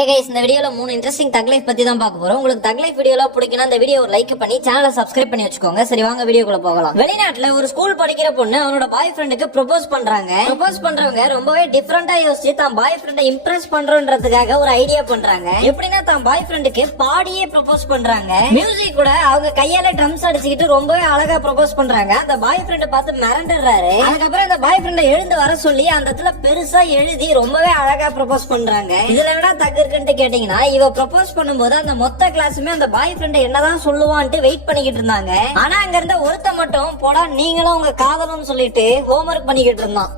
இந்த வீடியோல 3 இன்ட்ரெஸ்டிங் தக் லைஃப் பத்தி தான் பார்க்க போறோம். உங்களுக்கு தக் லைஃப் வீடியோல பிடிக்கும்னா இந்த வீடியோ ஒரு லைக் பண்ணி சேனலை சப்ஸ்கிரைப் பண்ணி வச்சுக்கோங்க. சரி வாங்க வீடியோக்குள்ள போகலாம். வெளிநாட்டுல ஒரு ஸ்கூல் படிக்கிற பொண்ணு அவனோட பாய் ஃப்ரெண்டுக்கு ப்ரொபோஸ் பண்றாங்க. ப்ரொபோஸ் பண்றவங்க ரொம்பவே டிஃபரெண்டா யோசிச்சு தான் பாய் ஃப்ரெண்டை இம்ப்ரெஸ் பண்றோன்றதுக்காக ஒரு ஐடியா பண்றாங்க. எப்படின்னா தான் பாய் ஃப்ரெண்டுக்கு பாடியே ப்ரொபோஸ் பண்றாங்க. மியூசிக் கூட அவங்க கையால ட்ரம்ஸ் அடிச்சுக்கிட்டு ரொம்பவே அழகா ப்ரொபோஸ் பண்றாங்க. அந்த பாய் ஃப்ரெண்டை பார்த்து மிரண்டுறாரு. அதுக்கப்புறம் அந்த பாய் ஃப்ரெண்டை எழுந்து வர சொல்லி அந்த இடத்துல பெருசா எழுதி ரொம்பவே அழகா ப்ரொபோஸ் பண்றாங்க. இதுல என்ன தக்கு கேட்டீங்கன்னா இவ ப்ரொபோஸ் பண்ணும்போது அந்த மொத்த கிளாஸுமே அந்த பாய் ஃப்ரெண்ட் என்னதான் சொல்லுவான்ட்டு வெயிட் பண்ணிக்கிட்டு இருந்தாங்க. ஆனா அங்க இருந்த ஒருத்த மட்டும் போடா நீங்களும் உங்க காதலும் சொல்லிட்டு ஹோம்வொர்க் பண்ணிக்கிட்டு இருந்தான்.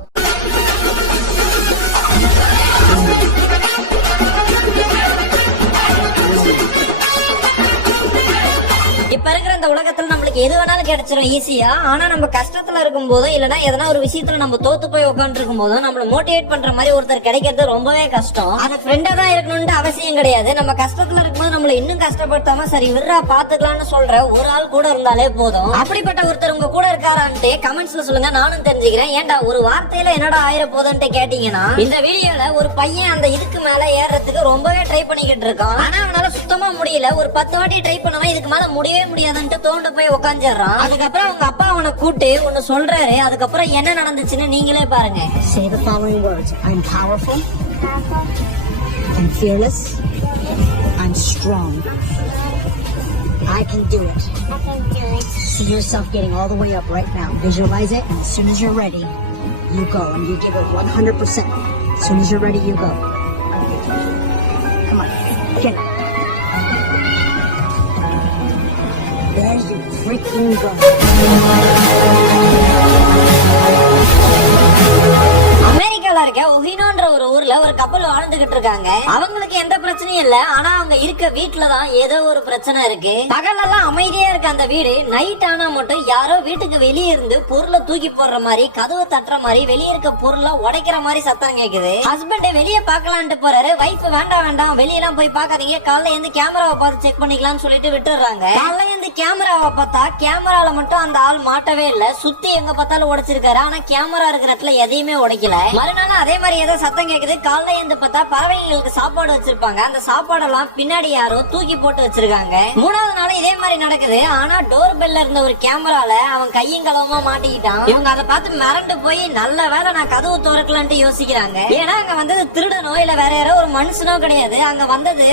இப்ப இருக்கிற இந்த உலகத்துல நம்மளுக்கு எது வேணாலும் கிடைச்சிடும் ஈஸியா. ஆனா நம்ம கஷ்டத்துல இருக்கும் போதும் இல்லனா எதனா ஒரு விஷயத்துல நம்ம தோத்து போய் உட்காந்து இருக்கும் போதும் நம்மள மோட்டிவேட் பண்ற மாதிரி ஒருத்தர் கிடைக்கிறது ரொம்பவே கஷ்டம். அது ஃப்ரெண்டா தான் இருக்கணும்னு அவசியம் கிடையாது. நம்ம கஷ்டத்துல இருக்கும்போது நம்மள இன்னும் கஷ்டப்படுத்தாம சரி விர்றா பாத்துக்கலாம்னு சொல்ற ஒரு ஆள் கூட இருந்தாலே போதும். அப்படிப்பட்ட ஒருத்தர் உங்க கூட இருக்காரான்ட்டு கமெண்ட்ஸ்ல சொல்லுங்க, நானும் தெரிஞ்சுக்கிறேன். ஏன்டா ஒரு வார்த்தையில என்னடா ஆயிர போதுன்ட்டு கேட்டீங்கன்னா இந்த வீடியோல ஒரு பையன் அந்த இதுக்கு மேல ஏறதுக்கு ரொம்பவே ட்ரை பண்ணிக்கிட்டு இருக்கான். ஆனா அவனால சுத்தமா முடியல. ஒரு 10 வாட்டி ட்ரை பண்ணவன் இதுக்கு மேல முடியவே முடியாதுன்ட்டு தோண்டு போய் உட்காந்துறான். அதுக்கப்புறம் அவங்க அப்பா அவனை கூட்டு ஒன்னு சொல்றாரு. அதுக்கப்புறம் என்ன நடந்துச்சுன்னு நீங்களே பாருங்க. Say the following words. I'm powerful. I'm fearless. I'm strong. I can do it. See yourself getting all the way up right now. Visualize it, and as soon as you're ready, you go and you give it 100%. As soon as you're ready, you go. Come on, get up. There you freaking go. அமெரிக்கால இருக்க ஒஹினோன்ற ஒரு ஊர்ல ஒரு கப்பல் வாழ்ந்துகிட்டு இருக்காங்க. அவங்களுக்கு எந்த பிரச்சனையும் இல்ல. ஆனா அவங்க இருக்க வீட்டுலதான் ஏதோ ஒரு பிரச்சனை இருக்கு. பகலெல்லாம் அமைதியா இருக்க அந்த வீடு நைட் ஆனா மட்டும் யாரோ வீட்டுக்கு வெளியே இருந்து பொருளை தூக்கி போடுற மாதிரி, கதவு தட்டுற மாதிரி, வெளியே இருக்க பொருளை உடைக்கிற மாதிரி சத்தம் கேக்குது. ஹஸ்பண்ட் வெளியே பாக்கலான்ட்டு போறாரு. வைஃப் வேண்டாம் வேண்டாம் வெளியெல்லாம் போய் பாக்காதீங்க, காலைல இருந்து கேமராவை பார்த்து செக் பண்ணிக்கலாம்னு சொல்லிட்டு விட்டுறாங்க. காலைல இருந்து கேமராவை பார்த்தா கேமரால மட்டும் அந்த ஆள் மாட்டவே இல்ல. சுத்தி எங்க பார்த்தாலும் உடைச்சிருக்காரு. ஆனா கேமரா இருக்கிற இடத்துல எதையுமே உடைக்கல. மறுநாள் அதே மாதிரி ஏதோ சத்தம் கேக்குது. காலைல இருந்து பார்த்தா பறவைங்களுக்கு சாப்பாடு வச்சிருப்பாங்க. அந்த சாப்பாடெல்லாம் பின்னாடி யாரோ தூக்கி போட்டு வச்சிருக்காங்க. 3வது நாள் இதே மாதிரி நடக்குது. ஆனா டோர் பெல்ல இருந்த ஒரு கேமரால அவன் கையும் களவுமா மாட்டிக்கிட்டான். இவங்க அதை பார்த்து மிரண்டு போய் நல்ல வேலை நான் கதவு திறக்கலான்ட்டு யோசிக்கிறாங்க. ஏன்னா அங்க வந்தது திருடனோ இல்ல வேற யாரோ ஒரு மனுஷனோ கிடையாது. அங்க வந்தது